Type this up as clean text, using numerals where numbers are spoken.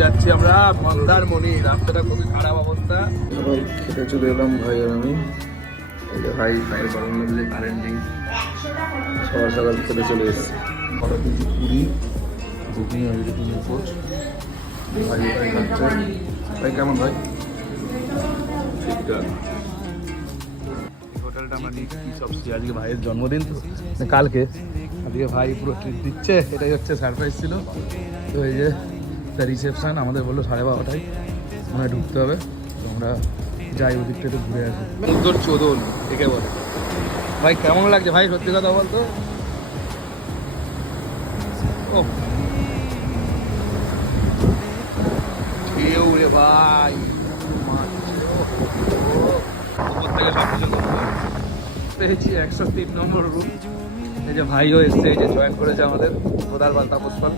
যাচ্ছি আমরা মন্দারমণি। রাস্তাটা খুবই খারাপ অবস্থা। এবার খেতে চলে এলাম ভাই আর আমি। ভাই ভাইয়ের গরম লাগছে, কারেন্ট নেই, সকাল সকাল খেতে চলে এসেছি। কটা কিন্তু পুরি বুকিং হয়েছে, তুমি কোচ ভাই ভাই খাচ্ছে। ভাই কেমন ভাই? ঠিকঠাক। হোটেলটা আমরা নিচ্ছি সবচেয়ে, আজকে ভাইয়ের জন্মদিন তো কালকে, আজকে ভাই পুরো ট্রিট দিচ্ছে। এটাই হচ্ছে সারপ্রাইজ ছিল। তো এই যে রিসেপশন, আমাদের বললো 12:30টায় মনে ঢুকতে হবে। তো আমরা যাই ওদিকটা একটু ঘুরে আসি। উত্তর চোদন একে বলে। ভাই কেমন লাগছে ভাই, সত্যি কথা বলতো? ও কেউ রে ভাই, উপর থেকে সব কিছু পেয়েছি। 103 নম্বর রুম। এই যে ভাইও এসছে, এই যে জয়েন করেছে আমাদের প্রধান তাপস পাল।